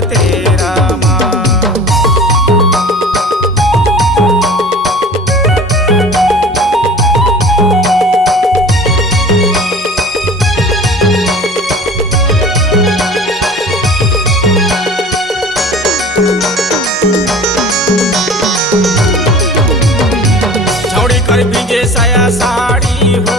पतेरा माँ। छौड़ी कर भीजे साया साड़ी हो,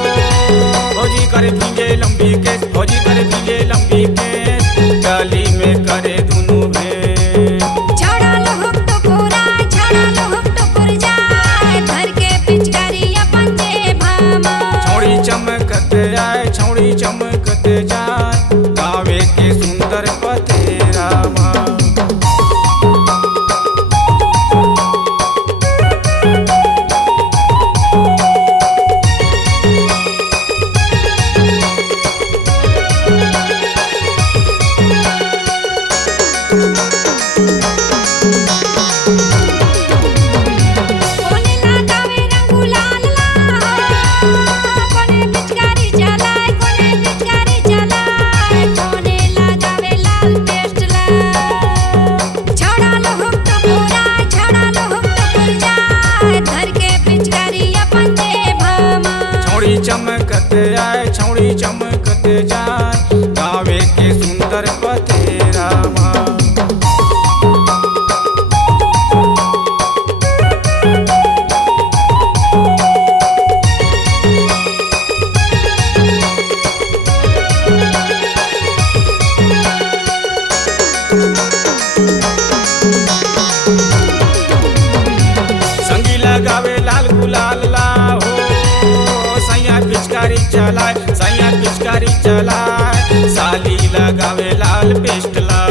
फौजी कर भीजे लंबी केस, फौजी कर भीजे लंबी केस, गली में करे दुनू भेंट। छौड़ा लोग तो पूरा, छौड़ा लोग तो पुर जाए, धर के पिचकारी अपन जेबामा। छौड़ी चमकत आए, छौड़ी चमकत जाए, गावे के सुंदर पतेरा माँ। कोने लगावे रंग लाल लाल, कोने पिचकारी चलाए, कोने पिचकारी चलाए, कोने लगावे लाल पेस्ट लाल। छौड़ा लोग तो पूरा, छौड़ा लोग तो पुर जाए, धर के पिचकारी अपन जेबामा। छौड़ी चमकत आए, छौड़ी चमकत जाए, गावे के सुंदर पतेरा माँ। संगी लगावे लाल गुलाल ला हो, सैया पिचकारी चलाए, सैया पिचकारी चलाए, साली लगावे लाल पेस्ट ला।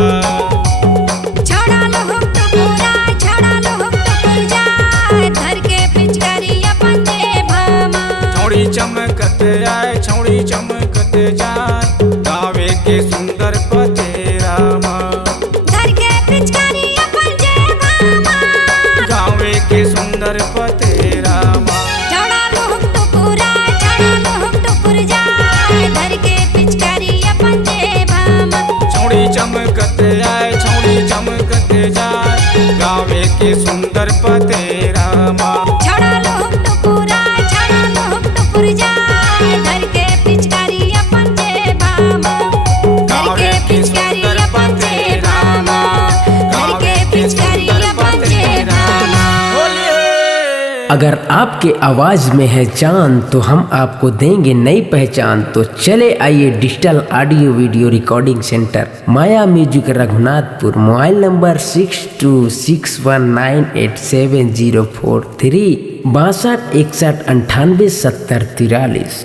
छौड़ा लोग तो पूरा, छौड़ा लोग तो पुर जाए, धर के पिचकारी अपन जेबामा। छौड़ी चमकत आए, छौड़ी चमकत जाए, गावे के सुंदर पतेरा माँ। धर के पिचकारी अपन जेबामा। गावे के सुंदर पतेरा माँ। छौड़ा लोग तो पूरा, छौड़ा लोग तो पुर जाए, धर के पिचकारी अपन जेबामा। छौड़ी चमकत आए, छौड़ी चमकत जाए, गावे के सुंदर पतेरा माँ। छौड़ा लोग तो पूरा, छौड़ा लोग तो पुर जाए, धर के पिचकारी अपन जेबामा। धर के पिचकारी अपन जेबामा, धर के पिचकारी अपन जेबामा। अगर आपके आवाज में है जान तो हम आपको देंगे नई पहचान। तो चले आइए digital audio video recording centre Maya music Raghunathpur. Mobile number 6261987043, 62 61 98 70 43।